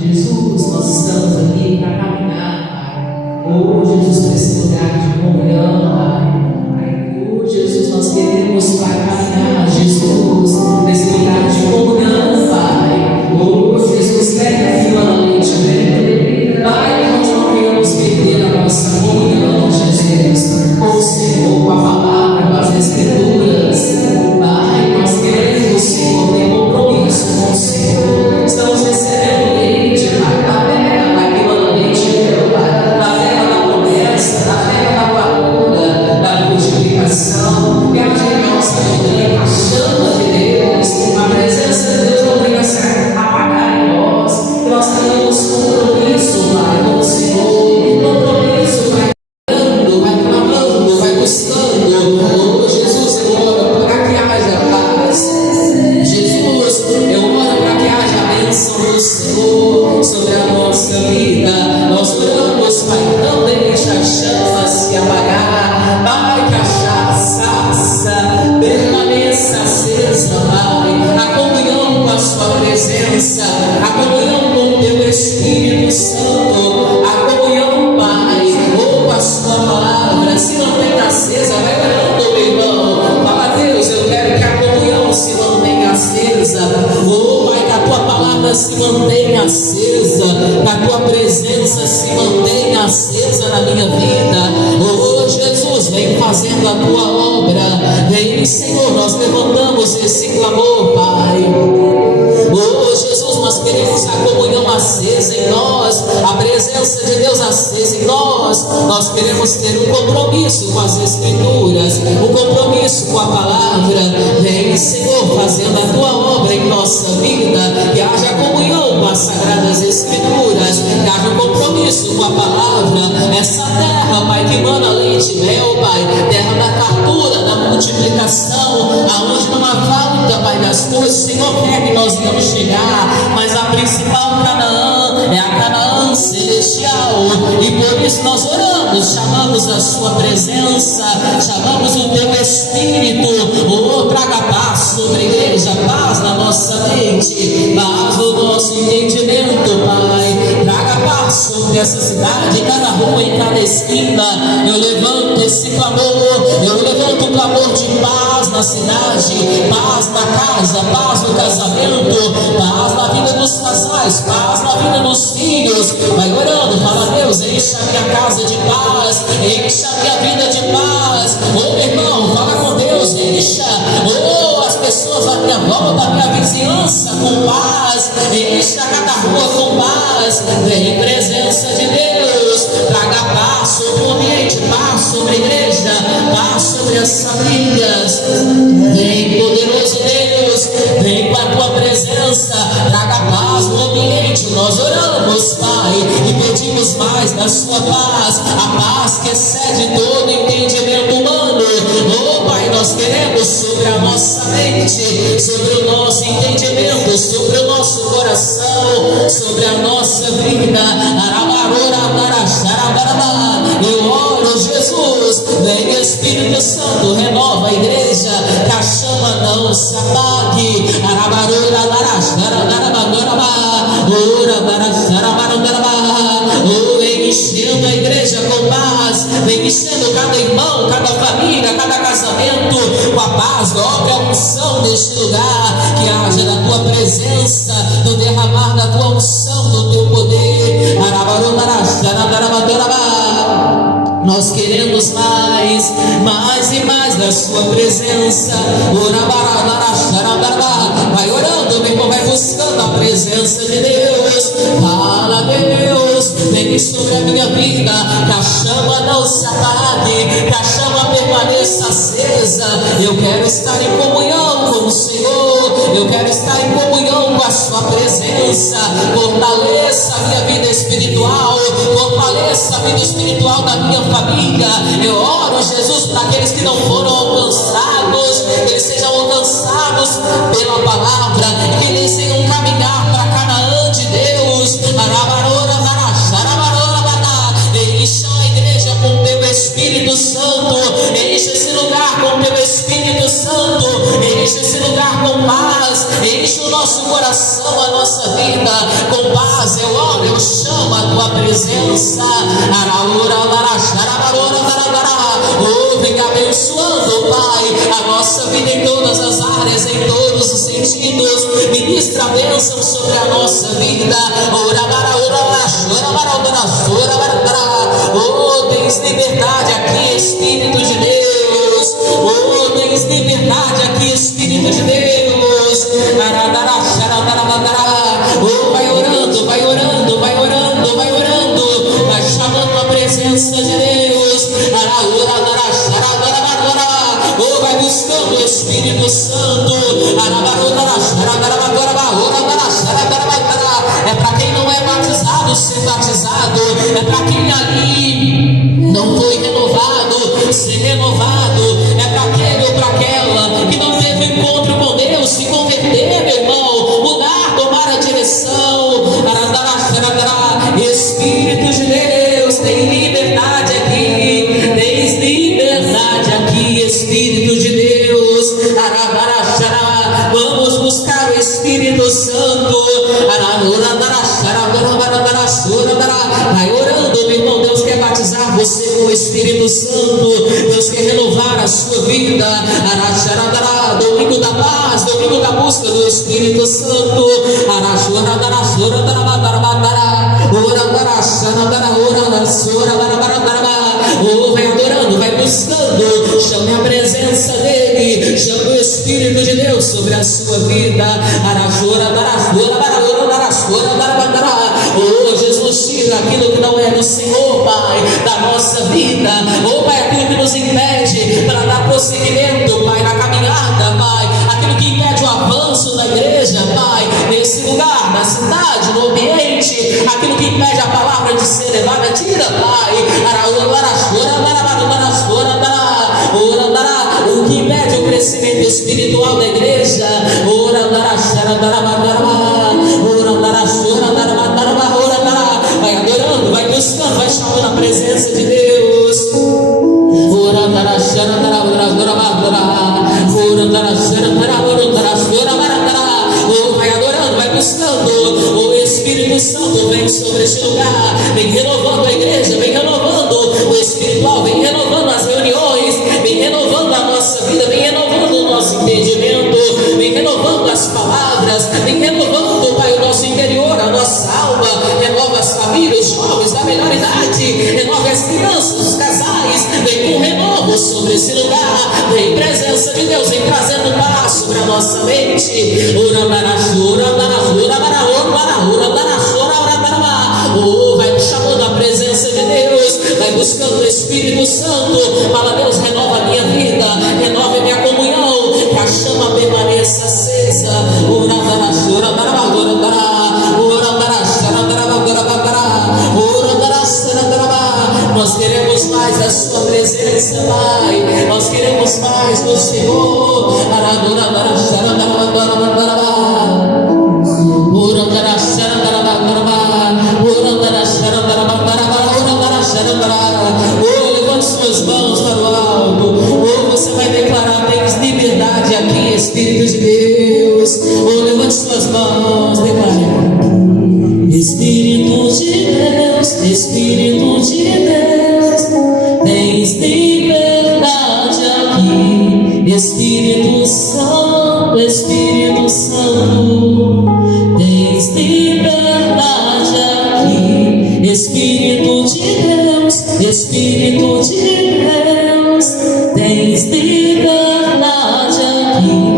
Jesus, nós estamos aqui para caminhar, Pai. Oh, Jesus, para esse lugar de comunhão, Pai. Oh, Jesus, nós queremos, Pai, caminhar, Jesus, nesse lugar de comunhão, Pai. Oh, Jesus, pega finalmente, vem. Pai, nós não queremos perder a nossa comunhão, Jesus, com o Senhor, com a palavra, com as Escrituras. Pai, nós queremos, Senhor, ter compromisso com o Senhor. Estamos recebendo leite, Pai, da terra, Pai, que manda leite, Pai, da terra da promessa, da terra da cura, da multiplicação. Que a gente nossa vida, a chama de Deus, a presença de Deus não venha se apagar em nós. Que nós tenhamos compromisso, Pai, com o Senhor, compromisso, Pai. Vai clamando, vai buscando. Oh, Jesus, eu oro para que haja paz. Jesus, eu oro para que haja a bênção do Senhor sobre a nossa vida. Nós oramos, Pai, não deixe as chamas se apagar. Pai, que a chama permaneça acesa, Pai. A comunhão com a Sua presença, a comunhão com o Teu Espírito Santo, a comunhão, Pai, com a Sua palavra. Se não tem acesa, vai orando, meu irmão. Fala, Deus, eu quero que a comunhão se mantenha acesa. Oh, Pai, que a Tua palavra se mantenha acesa, que a Tua presença se mantenha acesa na minha vida. Oh, Jesus, vem fazendo a Tua obra. Vem, Senhor, nós levantamos esse clamor, Pai. Oh, Jesus, nós queremos a comunhão acesa em nós, a presença de Deus acesa em nós. Nós queremos ter um compromisso com as Escrituras, um compromisso com a palavra. Vem, Senhor, fazendo a Tua obra em nossa vida, que haja comunhão com as Sagradas Escrituras, que haja um compromisso com a palavra. Essa terra, Pai, que mana leite e mel, Pai, terra da fartura, da multiplicação, aonde não há falta, Pai, das coisas. O Senhor quer que nós vamos chegar, mas a principal Canaã é a Canaã celestial, e por isso nós oramos, chamamos a Sua presença, chamamos o Teu Espírito. Oh, traga paz sobre a igreja, paz na nossa mente, paz no nosso entendimento, Pai. Traga paz sobre essa cidade, cada rua e cada esquina. Eu levanto esse clamor, eu levanto o clamor de paz na cidade, paz na casa, paz no casamento, paz na vida dos casais, paz na vida dos filhos. Vai orando, fala, Deus, encha a minha casa de paz, encha a minha vida de paz. Oh, meu irmão, fala com Deus, encha, oh, as pessoas à minha volta, a minha vizinhança com paz, encha cada rua com paz. Vem presença de Deus, traga paz sobre o ambiente, paz sobre a igreja, paz sobre as famílias. Vem, poderoso Deus, vem com a Tua presença, traga paz no ambiente. Nós oramos, Pai, e pedimos mais da Sua paz, a paz que excede todo entendimento humano. Oh, Pai, nós queremos sobre a nossa mente, sobre o nosso entendimento, sobre o nosso coração, sobre a nossa vida. Eu oro, Jesus, vem Espírito Santo, renova a igreja, que a chama não se apague. Oh, vem enchendo a igreja com paz, vem enchendo cada irmão, cada família, cada casamento com a paz. Dobra a unção deste lugar, que haja da Tua presença, no derramar da Tua unção, do Teu poder. Nós queremos mais, mais e mais da Sua presença. Vai orando, meu irmão, vai buscando a presença de Deus. Fala, Deus, vem sobre a minha vida, que a chama não se apague, que a chama permaneça acesa. Eu quero estar em comunhão com o Senhor, eu quero estar em comunhão com a Sua presença. Fortaleça a minha vida espiritual, fortaleça a vida espiritual da minha família. Eu oro, Jesus, para aqueles que não foram alcançados, que eles sejam alcançados pela palavra, que eles tenham caminhar para Canaã de Deus. Encha a igreja com Teu Espírito Santo, enche esse lugar com Teu Espírito Santo, enche esse lugar com paz, enche o nosso coração, a nossa vida com paz. paz, eu oro, eu chamo a tua presença. Oh, vem abençoando, Pai, a nossa vida em todas as áreas, em todos os sentidos. Ministra a bênção sobre a nossa vida. Oh, tens liberdade aqui, Espírito de Deus. Oh, tens liberdade aqui, Espírito de Deus. Oh, vai orando, vai orando, vai orando, vai orando, vai chamando a presença de Deus. Oh, vai buscando o Espírito Santo. É para quem não é batizado ser batizado. É para quem ali não foi renovado ser renovado. É para aquele ou para aquela que não teve encontro com Deus se converter, meu irmão, mudar, tomar a direção. Espírito de Deus, tem liberdade aqui, tens liberdade aqui, Espírito de Deus. Vamos buscar o Espírito Santo. Vai orando, meu irmão. Deus quer batizar você com o Espírito Santo. Deus quer renovar a sua vida. Domingo da paz, domingo da busca do Espírito Santo. Oh, vai adorando, vai buscando. Chame a presença dele, chame o Espírito de Deus sobre a sua vida. Oh, Jesus, tira aquilo que não é do Senhor, Pai, da nossa vida. Oh, Pai, aquilo que nos impede para dar prosseguimento, Pai, na caminhada, Pai, aquilo que impede o avanço da igreja, Pai, nesse lugar, na cidade, no ambiente, aquilo que impede a palavra de ser levada, tira, Pai. O que impede o crescimento espiritual da igreja. Vai adorando, vai buscando, vai chamando a presença de Deus. Vai adorando, vai buscando. O Espírito Santo vem sobre este lugar, vem renovando a igreja, vem renovando o espiritual, vem renovando as reuniões, vem renovando a nossa vida, vem renovando o nosso entendimento, vem renovando as palavras, vem renovando, Pai, o nosso interior, a nossa alma. Renova as famílias, os jovens da melhor idade, renova as crianças, os casais. Vem com renovo sobre esse lugar, vem presença de Deus, vem trazendo paz sobre a nossa mente. Oh, vai chamando a presença de Deus, vai buscando o Espírito Santo. Fala, Deus, renova a minha vida, renova a minha comunhão, que a chama permaneça acesa. Nós queremos mais da sua presença, Pai. Nós queremos mais do Senhor. Oh, levante suas mãos para o alto. Oh, você vai declarar: tens liberdade aqui, Espírito de Deus. Oh, levante suas mãos, declare: Espírito de Deus, Espírito de Deus, tens liberdade aqui. Espírito Santo, Espírito Santo, tens liberdade aqui. Espírito de Deus, Espírito de Deus, tens liberdade aqui.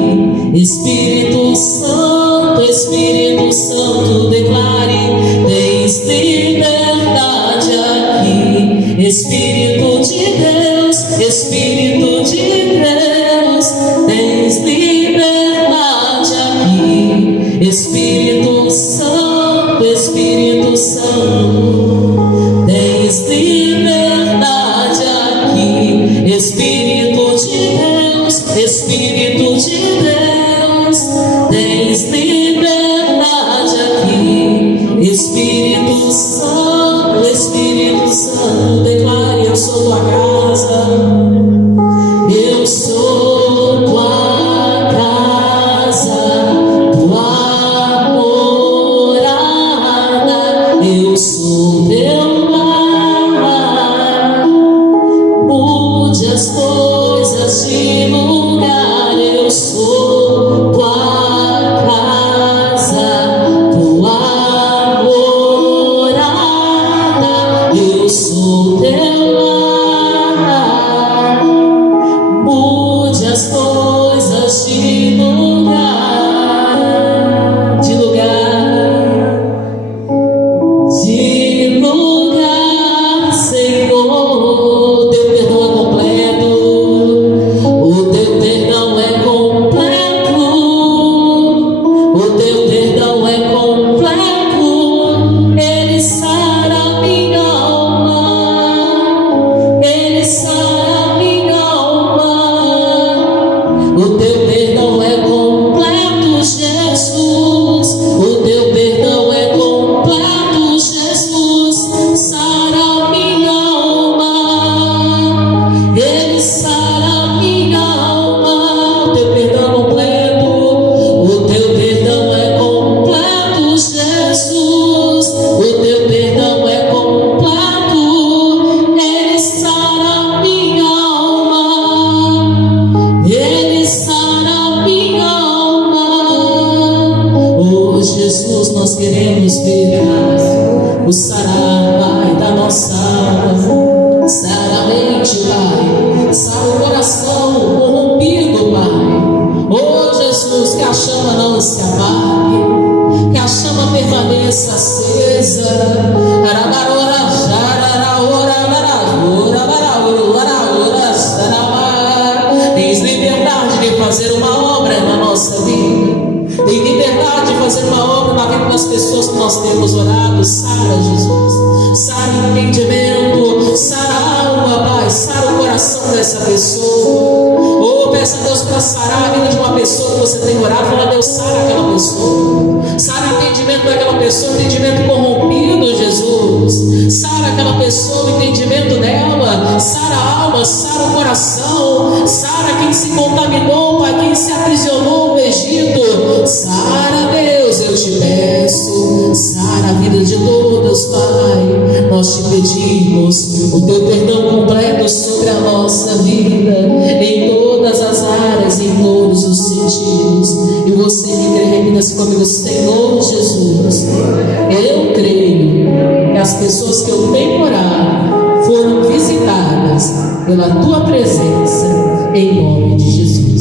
Espírito Santo, Espírito Santo, declare: tens liberdade aqui. Espírito de Deus, Espírito de Deus, tens liberdade aqui. Espírito Santo, Espírito Santo, tens liberdade aqui. Espírito de Deus, Espírito de Deus, tens liberdade aqui. Espírito Santo, Espírito Santo, declare: eu sou tua casa, eu sou tua casa, tua morada. eu sou teu lar. Mude as coisas de lugar, eu sou tua casa, tua morada, eu sou teu lar. Mude as coisas de lugar, de lugar, Senhor. Teu perdão é completo, o teu perdão é completo, o teu perdão é completo. Ele sara minha alma, ele sara minha alma. O teu perdão é completo, Jesus. O teu perdão é completo, Jesus. Sara minha alma, ele sara minha alma. O teu perdão é completo, o teu perdão é completo, Jesus. O teu perdão é completo, ele sara minha alma, ele sara minha alma. Oh Jesus, nós queremos ver o sarar, Pai, da nossa alma. Sara a mente, Pai, sara o coração corrompido, Pai. Oh Jesus, que a chama não se apague, que a chama permaneça acesa. Arabarora, jararaora, baraora, baraora, sarabá. Tens liberdade de fazer uma obra na nossa vida. Tem liberdade de fazer uma obra na vida das pessoas que nós temos orado. Sara, Jesus, sara o entendimento, sara a alma, Pai, sara o coração dessa pessoa. Oh, peça a Deus para sarar a vida de uma pessoa que você tem orado. Fala, Deus, sara aquela pessoa, sara o entendimento daquela pessoa, o entendimento corrompido, Jesus. Sara aquela pessoa, o entendimento dela, sara a alma, sara o coração, sara quem se contaminou, Pai, quem se aprisionou no Egito. Sara, Deus, eu te peço, sara a vida de todas, Pai. Nós te pedimos o teu perdão completo sobre a nossa vida, em todas as áreas, em todos os sentidos. E você que crê, repita-se comigo: Senhor Jesus, eu creio que as pessoas que eu tenho orado foram visitadas pela tua presença, em nome de Jesus.